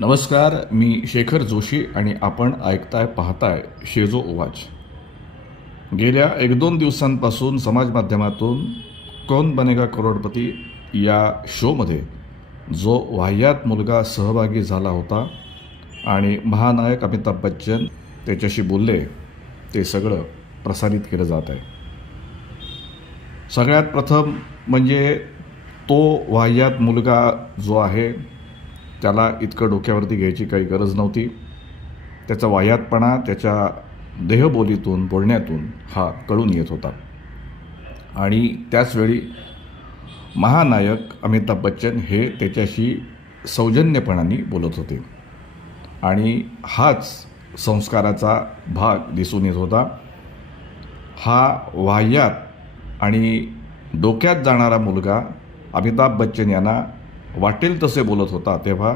नमस्कार मी शेखर जोशी आणि आपण ऐकताय पाहताय शेजो ओवाच गेल्या एक दोन दिवसांपासून समाज माध्यमातून कौन बनेगा करोडपती या शोमध्ये जो वाह्यात मुलगा सहभागी झाला होता आणि महानायक अमिताभ बच्चन त्याच्याशी बोलले ते सगळं प्रसारित केलं जात आहे. सगळ्यात प्रथम म्हणजे तो वाह्यात मुलगा जो आहे त्याला इतकं डोक्यावरती घ्यायची काही गरज नव्हती. त्याचा वाह्यातपणा त्याच्या देहबोलीतून बोलण्यातून हा कळून येत होता. आणि त्याचवेळी महानायक अमिताभ बच्चन हे त्याच्याशी सौजन्यपणाने बोलत होते. आणि हाच संस्काराचा भाग दिसून येत होता. हा वाह्यात आणि डोक्यात जाणारा मुलगा अमिताभ बच्चन यांना वाटेल तसे बोलत होता तेव्हा.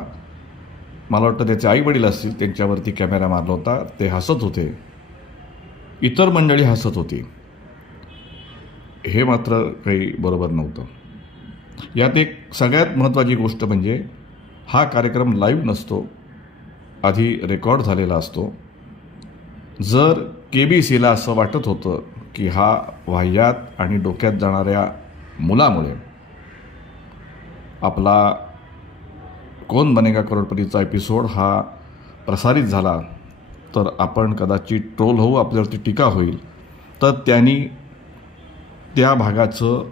मला वाटतं त्याचे आईवडील असतील त्यांच्यावरती कॅमेरा मारला होता. ते हसत होते. इतर मंडळी हसत होती. हे मात्र काही बरोबर नव्हतं. यात एक सगळ्यात महत्त्वाची गोष्ट म्हणजे हा कार्यक्रम लाईव्ह नसतो. आधी रेकॉर्ड झालेला असतो. जर के बी सीला असं वाटत होतं की हा वाह्यात आणि डोक्यात जाणाऱ्या मुलामुळे आपला कोण बनेगा करोडपतीचा एपिसोड हा प्रसारित झाला तर आपण कदाचित ट्रोल होऊ आपल्यावरती टीका होईल. तर त्यांनी त्या भागाचं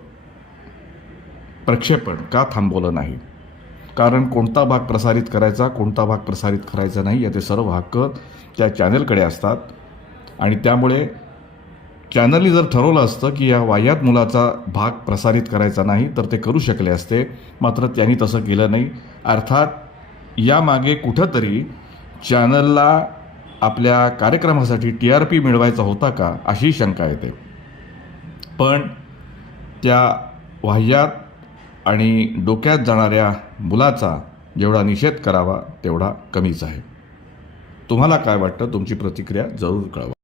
प्रक्षेपण का थांबवलं नाही? कारण कोणता भाग प्रसारित करायचा कोणता भाग प्रसारित करायचा नाही याचे सर्व हक्क त्या चॅनलकडे असतात. आणि त्यामुळे चॅनलनी जर ठरवलं असतं की या वाह्यात मुलाचा भाग प्रसारित करायचा नाही तर ते करू शकले असते. मात्र त्यांनी तसं केलं नाही. अर्थात यामागे कुठंतरी चॅनलला आपल्या कार्यक्रमासाठी टी आर पी मिळवायचा होता का अशी शंका येते. पण त्या वाह्यात आणि डोक्यात जाणाऱ्या मुलाचा जेवढा निषेध करावा तेवढा कमीच आहे. तुम्हाला काय वाटतं? तुमची प्रतिक्रिया जरूर कळवा.